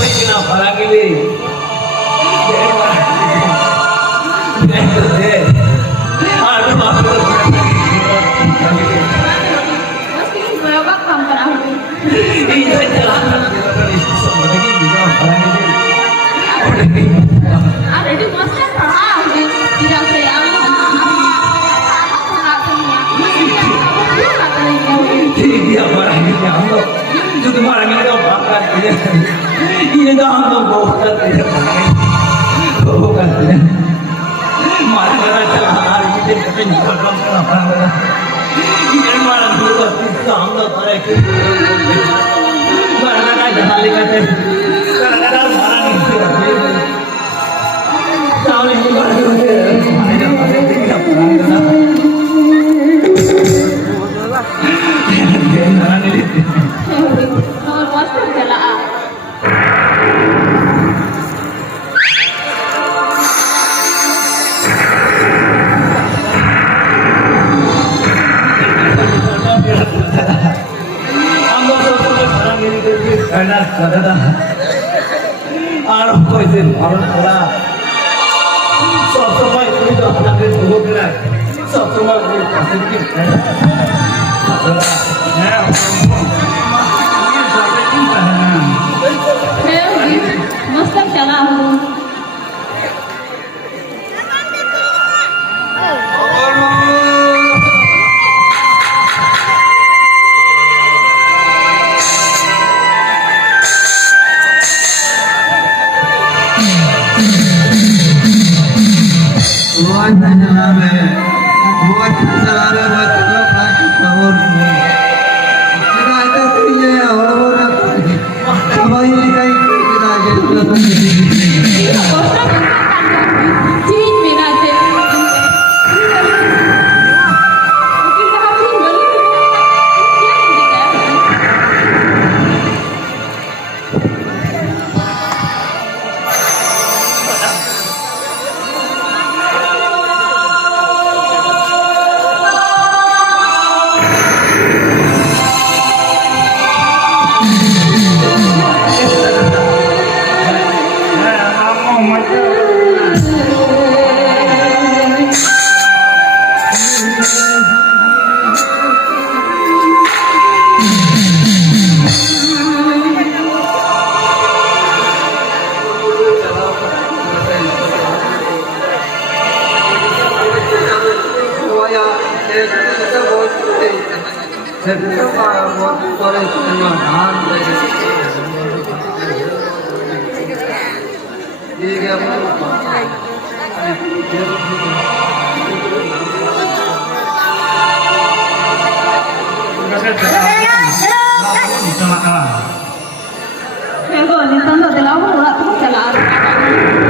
na parangili. Ini dah हम लोग बहुत करते हैं वो करते हैं मारा मारा चला हमारे पीछे कभी निकल करना पड़ा ये मारा हम लोग कितना हम लोग करे कि मारा का जहाँ लेकर थे मारा नहीं सामने ही मारा हमारे जब हमारे देखना पड़ा और मस्त चला enak kata anak kau itu orang tua semua itu anak itu dulu kira semua itu pasti kita मस्त चला Nintendo de la 1 chला